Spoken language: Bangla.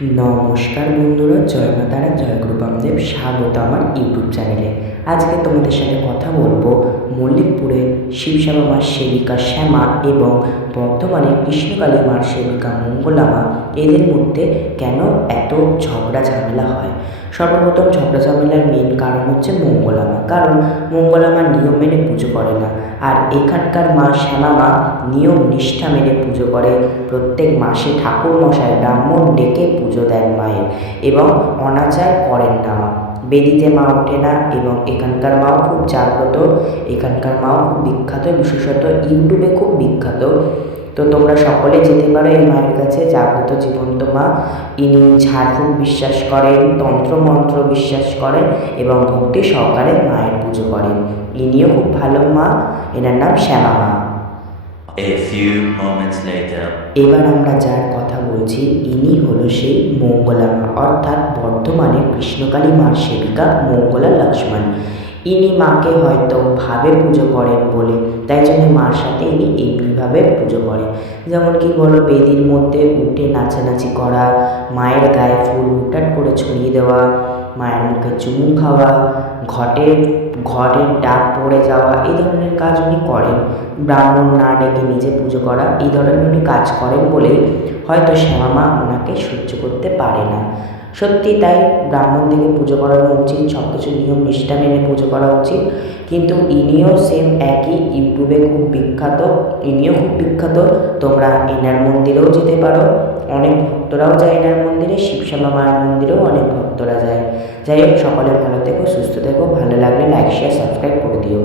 নমস্কার বন্ধুরা, জয় মা তারা, জয় গুরু বামদেব। স্বাগত আমার ইউটিউব চ্যানেলে। আজকে তোমাদের সাথে কথা বলবো মল্লিকপুরের শিবশ্যামা মার সেবিকা শ্যামা এবং বর্ধমানের কৃষ্ণকালী মার সেবিকা মঙ্গলা মা, এদের মধ্যে কেন এত ঝগড়া ঝামেলা হয়। সর্বপ্রথম ঝগড়া ঝামেলার মেন কারণ হচ্ছে মঙ্গলা মা, কারণ মঙ্গলা মা নিয়ম মেনে পুজো করে না। আর এখানকার মা শ্যামা মা নিয়ম নিষ্ঠা মেনে পুজো করে। প্রত্যেক মাসে ঠাকুর মশাই ব্রাহ্মণ ডেকে পুজো দেন মায়ের, এবং অনাচার করেন না মা। বেদিতে মা ওঠে না, এবং এখানকার মাও খুব জাগ্রত, এখানকার মাও খুব বিখ্যাত, বিশেষত ইউটিউবে খুব বিখ্যাত। তো তোমরা সকলে যেতে পারো এই মায়ের কাছে। জাগ্রত জীবন্ত মা, ইনি ঝাড়ফুঁক বিশ্বাস করেন, তন্ত্রমন্ত্র বিশ্বাস করেন এবং ভক্তি সহকারে মায়ের পুজো করেন। ইনিও খুব ভালো মা, এনার নাম শ্যামা মা। A few moments later. এবার আমরা যার কথা বলছি ইনি হলো সেই মঙ্গলা মা, অর্থাৎ বর্ধমানের কৃষ্ণকালী মার সেবিকা মঙ্গলা লক্ষ্মণ। ইনি মাকে হয়তো ভাবে পুজো করেন বলে, তাই জন্য মার সাথে ইনি এমনিভাবে পুজো করেন। যেমন কি বলো, বেদির মধ্যে উঠে নাচানাচি করা, মায়ের গায়ে ফুল হুটহাট করে ছড়িয়ে দেওয়া, মায়ের মুখে চুমু খাওয়া, ঘটের ডাক পড়ে যাওয়া, এই ধরনের কাজ উনি করেন। ব্রাহ্মণ না ডেকে নিজে পুজো করা, এই ধরনের উনি কাজ করেন বলেই হয়তো শ্যামা মা ওনাকে সহ্য করতে পারে না। সত্যি তাই, ব্রাহ্মণ থেকে পুজো করানো উচিত, সব কিছু নিয়ম নিষ্ঠা মেনে পুজো করা উচিত। কিন্তু ইনিও সেম একই, ইউটিউবে খুব বিখ্যাত, ইনিও খুব বিখ্যাত। তোমরা এনার মন্দিরেও যেতে পারো, অনেক ভক্তরাও যায় এনার মন্দিরে, শিবশ্যামা মায়ের মন্দিরেও অনেক ভক্তরা যায়। যাই হোক, সকলে ভালো থেকো, সুস্থ থেকো। ভালো লাগলে লাইক, শেয়ার, সাবস্ক্রাইব করে দিও।